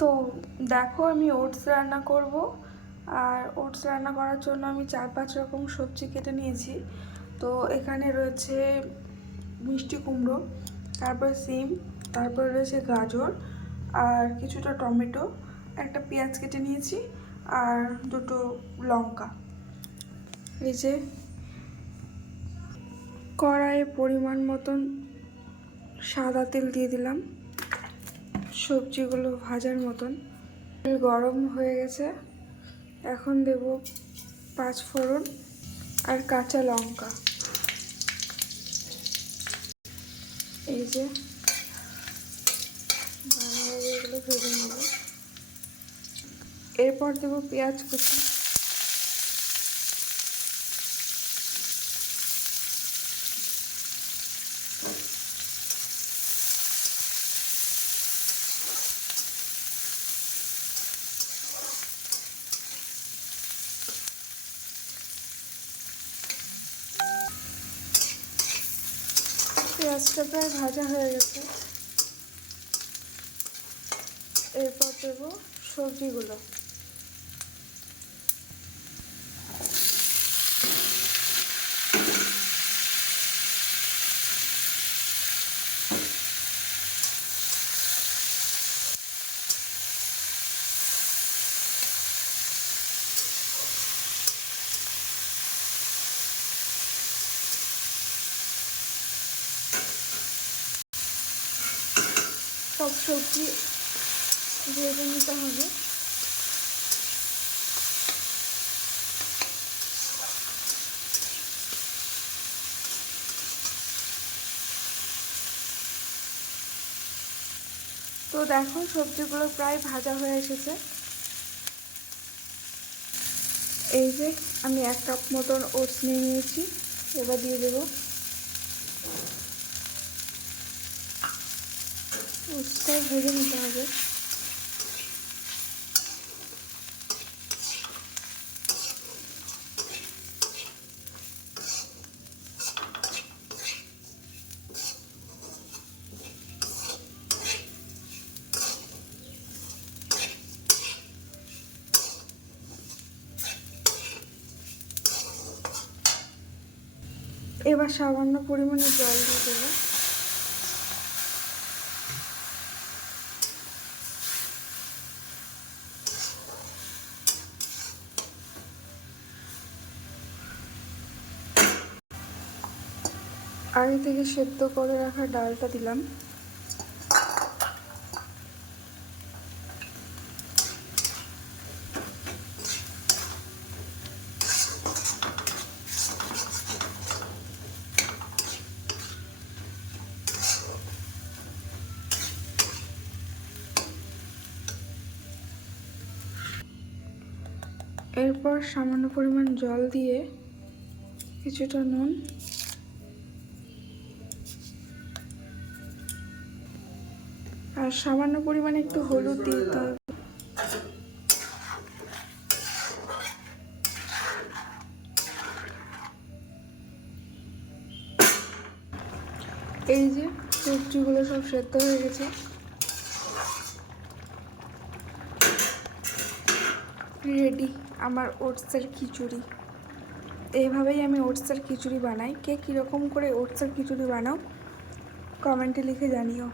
তো দেখো আমি ওটস রান্না করব। আর ওটস রান্না করার জন্য আমি চার পাঁচ রকম সবজি কেটে নিয়েছি। তো এখানে রয়েছে মিষ্টি কুমড়ো, তারপর সিম, তারপর রয়েছে গাজর, আর কিছুটা টমেটো, একটা পেঁয়াজ কেটে নিয়েছি, আর দুটো লঙ্কা। এই যে কড়াইয়ে পরিমাণ মতন সাদা তেল দিয়ে দিলাম। সবজিগুলো ভাজার মতন। গরম হয়ে গেছে। এখন দেব পাঁচ ফোড়ন আর কাঁচা লঙ্কা। এই যে ভেজে এরপর দেবো পেঁয়াজ কুচি। পেঁয়াজটা প্রায় ভাজা হয়ে গেছে। এরপর দেবো সবজিগুলো। সব সবজি ভেজে নিতে হবে। তো দেখো, সবজিগুলো প্রায় ভাজা হয়ে এসেছে। এই যে আমি এক কাপ মতন ওটস নিয়ে নিয়েছি, এবার দিয়ে দেবো। ওটসটা ভেজে নিতে হবে। এবার সামান্য পরিমাণে জল দিয়ে দেবো। আগে থেকে সেদ্ধ করে রাখা ডালটা দিলাম। এরপর সামান্য পরিমাণ জল দিয়ে কিছুটা নুন আর সামান্য পরিমাণে একটু হলুদ দিয়ে দিতে হবে। এই যে সবজিগুলো সব সেদ্ধ হয়ে গেছে। রেডি আমার ওটসের খিচুড়ি। এইভাবেই আমি ওটসের খিচুড়ি বানাই। কে কীরকম করে ওটসের খিচুড়ি বানাও, কমেন্টে লিখে জানিও।